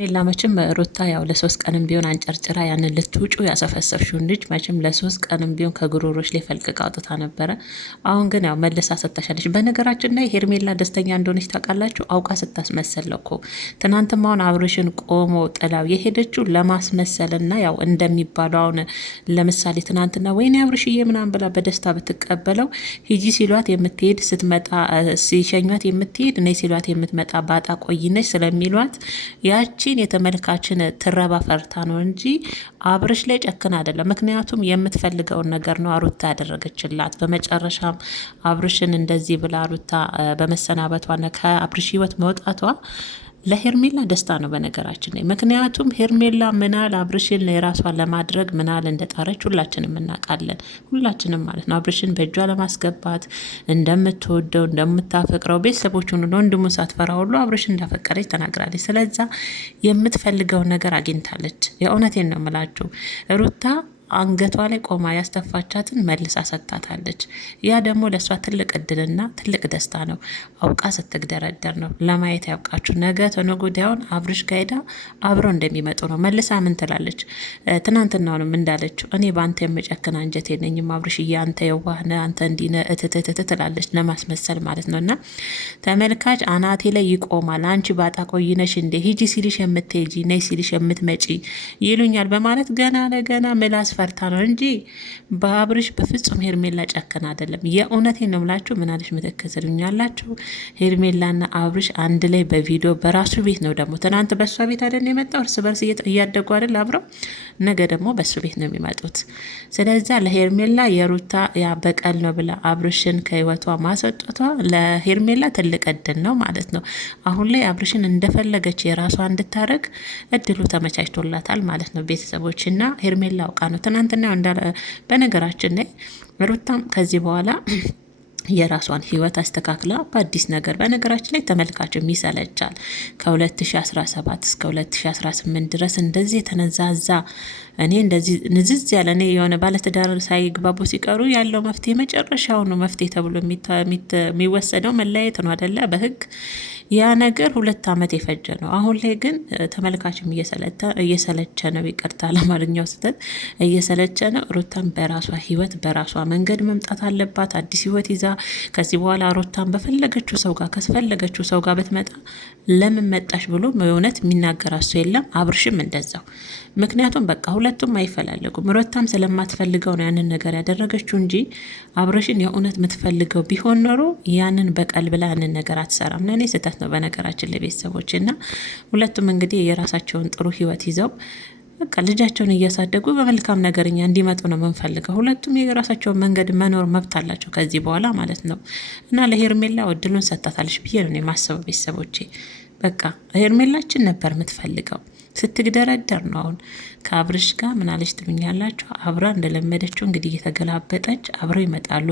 ሌላ መቼም ሩታ ያው ለሶስት ቀንም ቢሆን አንጨርጭራ ያንን ልትውጩ ያሰፈሰፍሽውን ልጅ መቼም ለሶስት ቀንም ቢሆን ከጉሮሮች ላይ ፈልቅቃ አውጥታ ነበረ። አሁን ግን ያው መልሳ ሰጥታሻለች። በነገራችን ላይ ሄርሜላ ደስተኛ እንደሆነች ታውቃላችሁ። አውቃ ስታስመሰል እኮ ትናንትም አሁን አብርሽን ቆሞ ጥላው የሄደችው ለማስመሰልና ያው እንደሚባለው አሁን ለምሳሌ ትናንትና ወይኔ አብርሽዬ ምናምን ብላ በደስታ ብትቀበለው ሂጂ ሲሏት የምትሄድ ስትመጣ ሲሸኟት የምትሄድ እኔ ሲሏት የምትመጣ ባጣ ቆይነች ስለሚሏት ያቺ የተመልካችን ትረባ ፈርታ ነው እንጂ አብርሽ ላይ ጨክን አይደለም። ምክንያቱም የምትፈልገውን ነገር ነው ሩታ ያደረገችላት። በመጨረሻም አብርሽን እንደዚህ ብላ ሩታ በመሰናበቷና ከአብርሽ ህይወት መውጣቷ ለሄርሜላ ደስታ ነው በነገራችን ላይ። ምክንያቱም ሄርሜላ ምናል አብርሽን የራሷን ለማድረግ ምናል እንደጣረች ሁላችንም እናውቃለን። ሁላችንም ማለት ነው አብርሽን በእጇ ለማስገባት እንደምትወደው እንደምታፈቅረው ቤተሰቦቹን ወንድሙን ሳትፈራ ሁሉ አብርሽን እንዳፈቀረች ተናግራለች። ስለዛ የምትፈልገውን ነገር አግኝታለች። የእውነቴን ነው የምላችሁ ሩታ አንገቷ ላይ ቆማ ያስተፋቻትን መልሳ ሰጥታታለች። ያ ደግሞ ለእሷ ትልቅ እድልና ትልቅ ደስታ ነው። አውቃ ስትግደረደር ነው። ለማየት ያውቃችሁ። ነገ ተነገ ወዲያውን አብርሽ ጋይዳ አብረው እንደሚመጡ ነው። መልሳ ምን ትላለች? ትናንትናውንም እንዳለችው እኔ በአንተ የምጨክን አንጀት የለኝም አብርሽዬ፣ አንተ የዋህነ አንተ እንዲነ እትትትት ትላለች፣ ለማስመሰል ማለት ነው። እና ተመልካች አናቴ ላይ ይቆማል። አንቺ ባጣ ቆይነሽ እንዴ ሂጂ ሲልሽ የምትሄጂ ነይ ሲልሽ የምትመጪ ይሉኛል በማለት ገና ለገና ምላስ ፈርታ ነው እንጂ በአብርሽ በፍጹም ሄርሜላ ጨከን አይደለም። የእውነቴን ነው የምላችሁ። ምናለሽ ምትከስሉኛላችሁ? ሄርሜላና አብርሽ አንድ ላይ በቪዲዮ በራሱ ቤት ነው ደግሞ ትናንት በእሷ ቤት አይደል የመጣው፣ እርስ በርስ እያደጉ አይደል አብረው፣ ነገ ደግሞ በሱ ቤት ነው የሚመጡት። ስለዚያ ለሄርሜላ የሩታ ያ በቀል ነው ብላ አብርሽን ከህይወቷ ማሰጠቷ ለሄርሜላ ትልቅ እድል ነው ማለት ነው። አሁን ላይ አብርሽን እንደፈለገች የራሷ እንድታረግ እድሉ ተመቻችቶላታል ማለት ነው። ቤተሰቦችና ሄርሜላ አውቃ ነው ትናንትና በነገራችን ላይ ሩታም ከዚህ በኋላ የራሷን ህይወት አስተካክላ በአዲስ ነገር በነገራችን ላይ ተመልካችም ይሰለቻል። ከ2017 እስከ 2018 ድረስ እንደዚህ የተነዛዛ እኔ እንደዚህ ንዝዝ ያለ እኔ የሆነ ባለትዳር ሳይግባቡ ሲቀሩ ያለው መፍትሄ መጨረሻው ነው መፍትሄ ተብሎ የሚወሰደው መለያየት ነው አይደለ? በህግ ያ ነገር 2 ዓመት የፈጀ ነው። አሁን ላይ ግን ተመልካችም እየሰለቸ ነው። ይቅርታ ለማርኛው ስህተት እየሰለቸ ነው። ሩታን በራሷ ህይወት በራሷ መንገድ መምጣት አለባት። አዲስ ህይወት ይዛ ከዚህ በኋላ ሩታን በፈለገችው ሰው ጋር ከፈለገችው ሰው ጋር ብትመጣ ለምን መጣሽ ብሎ እውነት የሚናገር እሱ የለም። አብርሽም እንደዛው። ምክንያቱም በቃ ሁለቱም አይፈላለጉም። ሩታም ስለማትፈልገው ነው ያንን ነገር ያደረገችው እንጂ አብርሽን የእውነት የምትፈልገው ቢሆን ኖሮ ያንን በቀል ብላ ያንን ነገር አትሰራም። ለእኔ ስህተት ነው በነገራችን ለቤተሰቦች እና ሁለቱም እንግዲህ የራሳቸውን ጥሩ ህይወት ይዘው በቃ ልጃቸውን እያሳደጉ በመልካም ነገርኛ እንዲመጡ ነው የምንፈልገው። ሁለቱም የራሳቸውን መንገድ መኖር መብት አላቸው ከዚህ በኋላ ማለት ነው። እና ለሄርሜላ እድሉን ሰጣታለች ብዬ ነው የማስበው። ቤተሰቦቼ በቃ ሄርሜላችን ነበር የምትፈልገው። ስትግደረደር ነው አሁን ከአብርሽ ጋር ምናለች ትሉኛላችሁ? አብራ እንደለመደችው እንግዲህ እየተገላበጠች አብረው ይመጣሉ።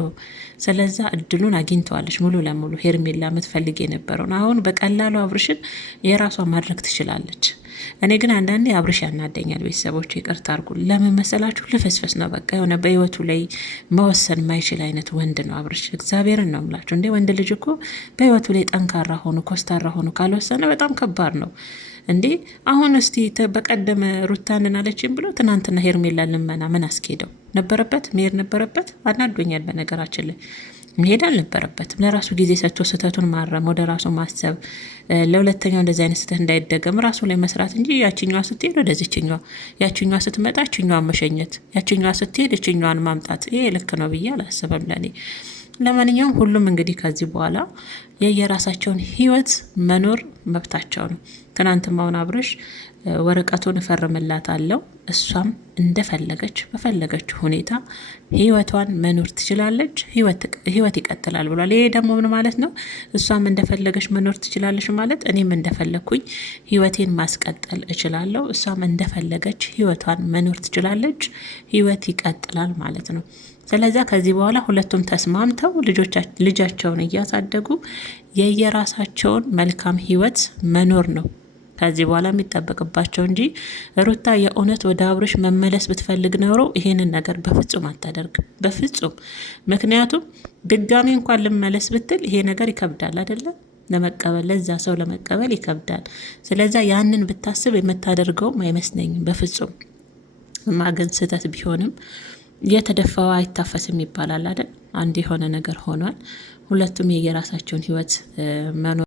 ስለዛ እድሉን አግኝተዋለች ሙሉ ለሙሉ ሄርሜላ የምትፈልግ የነበረውን። አሁን በቀላሉ አብርሽን የራሷ ማድረግ ትችላለች። እኔ ግን አንዳንዴ አብርሽ ያናደኛል። ቤተሰቦች ይቅርታ አድርጉ። ለምን መሰላችሁ? ልፍስፍስ ነው በቃ የሆነ በህይወቱ ላይ መወሰን ማይችል አይነት ወንድ ነው አብርሽ። እግዚአብሔርን ነው የምላችሁ። እንዴ ወንድ ልጅ እኮ በህይወቱ ላይ ጠንካራ ሆኑ ኮስታራ ሆኑ ካልወሰነ በጣም ከባድ ነው። እንዴ አሁን እስቲ በቀደመ ሩታንን አለችም ብሎ ትናንትና ሄርሜላ ልመና ምን አስኬደው? ነበረበት መሄድ ነበረበት። አናዶኛል በነገራችን ላይ መሄድ አልነበረበትም። ለራሱ ጊዜ ሰጥቶ ስህተቱን ማረም፣ ወደ ራሱ ማሰብ፣ ለሁለተኛው እንደዚህ አይነት ስህተት እንዳይደገም ራሱ ላይ መስራት እንጂ ያችኛዋ ስትሄድ ወደዚችኛዋ፣ ያችኛዋ ስትመጣ ያችኛዋን መሸኘት፣ ያችኛዋ ስትሄድ ያችኛዋን ማምጣት ይሄ ልክ ነው ብዬ አላስብም ለኔ። ለማንኛውም ሁሉም እንግዲህ ከዚህ በኋላ የየራሳቸውን ህይወት መኖር መብታቸው ነው። ትናንትም አሁን አብርሽ ወረቀቱን እፈርምላታለሁ እሷም እንደፈለገች በፈለገችው ሁኔታ ህይወቷን መኖር ትችላለች፣ ህይወት ይቀጥላል ብሏል። ይሄ ደግሞ ምን ማለት ነው? እሷም እንደፈለገች መኖር ትችላለች ማለት እኔም እንደፈለግኩኝ ህይወቴን ማስቀጠል እችላለሁ፣ እሷም እንደፈለገች ህይወቷን መኖር ትችላለች፣ ህይወት ይቀጥላል ማለት ነው። ስለዚያ ከዚህ በኋላ ሁለቱም ተስማምተው ልጃቸውን እያሳደጉ የየራሳቸውን መልካም ህይወት መኖር ነው ከዚህ በኋላ የሚጠበቅባቸው እንጂ ሩታ የእውነት ወደ አብርሽ መመለስ ብትፈልግ ኖሮ ይሄንን ነገር በፍጹም አታደርግም። በፍጹም። ምክንያቱም ድጋሚ እንኳን ልመለስ ብትል ይሄ ነገር ይከብዳል አይደለ? ለመቀበል ለዛ ሰው ለመቀበል ይከብዳል። ስለዛ ያንን ብታስብ የምታደርገውም አይመስለኝም በፍጹም። ማገን ስህተት ቢሆንም የተደፋው አይታፈስም ይባላል አይደል? አንድ የሆነ ነገር ሆኗል። ሁለቱም የየራሳቸውን ህይወት መኖር